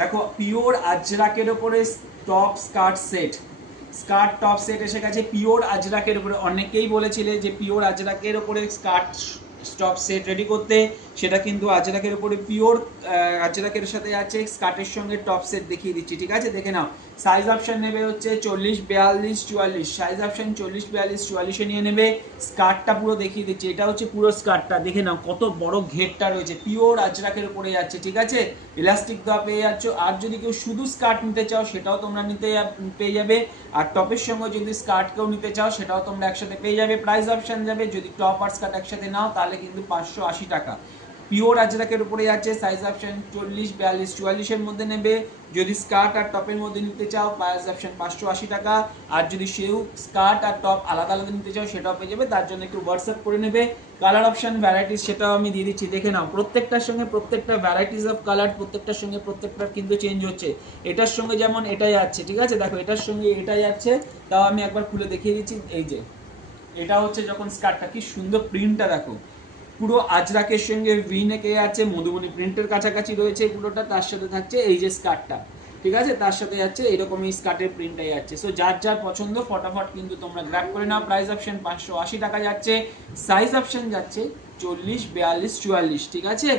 দেখো পিওর আজরাকের উপরে top skirt set, skirt top set এসে গেছে পিওর আজরাকের উপরে। অনেকেই বলেছিলে যে পিওর আজরাকের উপরে স্কার্ট টপ সেট রেডি করতে, সেটা কিন্তু আজরাকের উপরে পিওর আজরাকের সাথে আছে, স্কার্টের সঙ্গে টপ সেট দেখিয়ে দিচ্ছি, ঠিক আছে? দেখে নাও। সাইজ অপশন নেবে হচ্ছে 40, 42, 44, সাইজ অপশন 40, 42, 44-এ নিয়ে নেবে। স্কার্টটা পুরো দেখিয়ে দিচ্ছি, এটা হচ্ছে পুরো স্কার্টটা, দেখে নাও কত বড় ঘেরটা রয়েছে, পিওর আজরাকের উপরে যাচ্ছে, ঠিক আছে? ইলাস্টিক দেওয়া পেয়ে যাচ্ছ। আর যদি কেউ শুধু স্কার্ট নিতে চাও সেটাও তোমরা পেয়ে যাবে। আর টপের সঙ্গে যদি স্কার্টকেও নিতে চাও সেটাও তোমরা একসাথে পেয়ে যাবে। প্রাইস অপশন যাবে যদি টপ আর স্কার্ট একসাথে নাও তাহলে কিন্তু 580 টাকা। পিওর আজরাকের উপরে আছে, সাইজ অপশন 40, 42, 44-এর মধ্যে নেবে। যদি স্কার্ট আর টপের মধ্যে নিতে চাও প্রাইস অপশন 580 টাকা। আর যদি সেও স্কার্ট আর টপ আলাদা আলাদা নিতে চাও সেটাও পেয়ে যাবে, তার জন্য একটু হোয়াটসঅ্যাপ করে নেবে। কালার অপশন ভ্যারাইটিস সেটাও আমি দিয়ে দিচ্ছি, দেখে নাও। প্রত্যেকটার সঙ্গে প্রত্যেকটা ভ্যারাইটিস অফ কালার, প্রত্যেকটার সঙ্গে প্রত্যেকটার কিন্তু চেঞ্জ হচ্ছে। এটার সঙ্গে যেমন এটাই আছে, ঠিক আছে? দেখো এটার সঙ্গে এটাই আছে, তাও আমি একবার খুলে দেখিয়ে দিচ্ছি। এই যে এটা হচ্ছে যখন স্কার্টটা, কি সুন্দর প্রিন্টটা দেখো, পুরো আজরাকের সঙ্গে ভি নেকে আছে, মধুবনী প্রিন্টের কাছাকাছি রয়েছে পুরোটা। তার সাথে থাকছে এই যে স্কার্টটা, ঠিক আছে? তার সাথে যাচ্ছে এরকম এই স্কার্টের প্রিন্টটাই যাচ্ছে। সো যার যার পছন্দ ফটাফট কিন্তু তোমরা গ্র্যাব করে নাও। প্রাইস অপশন 580 টাকা যাচ্ছে, সাইজ অপশন যাচ্ছে 40, 42, 44, ঠিক আছে?